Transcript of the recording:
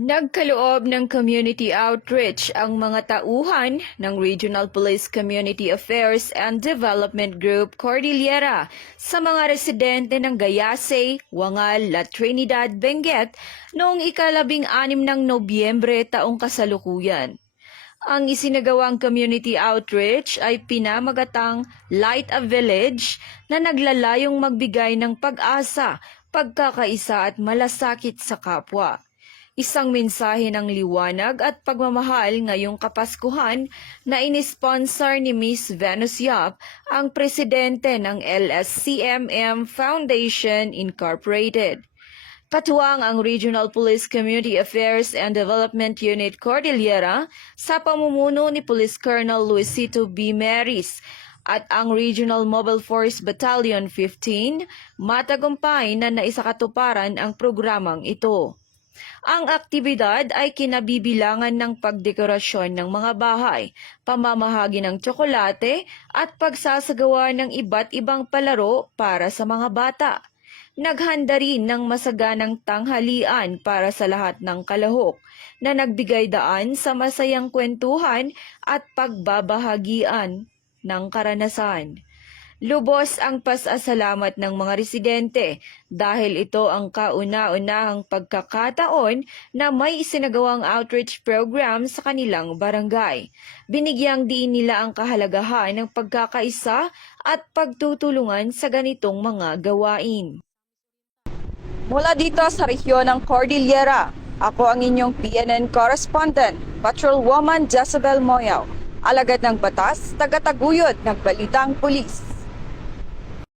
Nagkaloob ng community outreach ang mga tauhan ng Regional Police Community Affairs and Development Group Cordillera sa mga residente ng Gayase, Wangal at Trinidad, Benguet noong ika-16 ng Nobyembre taong kasalukuyan. Ang isinagawang community outreach ay pinamagatang Light a Village na naglalayong magbigay ng pag-asa, pagkakaisa at malasakit sa kapwa. Isang mensahe ng liwanag at pagmamahal ngayong Kapaskuhan na inisponsor ni Miss Venus Yap, ang presidente ng LSCMM Foundation Incorporated. Katuwang ang Regional Police Community Affairs and Development Unit Cordillera sa pamumuno ni Police Colonel Luisito B. Meris at ang Regional Mobile Force Battalion 15, matagumpay na naisakatuparan ang programang ito. Ang aktibidad ay kinabibilangan ng pagdekorasyon ng mga bahay, pamamahagi ng tsokolate at pagsasagawa ng iba't ibang palaro para sa mga bata. Naghanda rin ng masaganang tanghalian para sa lahat ng kalahok na nagbigay daan sa masayang kwentuhan at pagbabahagian ng karanasan. Lubos ang pasasalamat ng mga residente dahil ito ang kauna-unahang pagkakataon na may isinagawang outreach program sa kanilang barangay. Binigyang diin nila ang kahalagahan ng pagkakaisa at pagtutulungan sa ganitong mga gawain. Mula dito sa rehiyon ng Cordillera, ako ang inyong PNN correspondent, Patrolwoman Jezebel Moyaw, alagad ng batas, tagataguyod ng Balitang Pulis.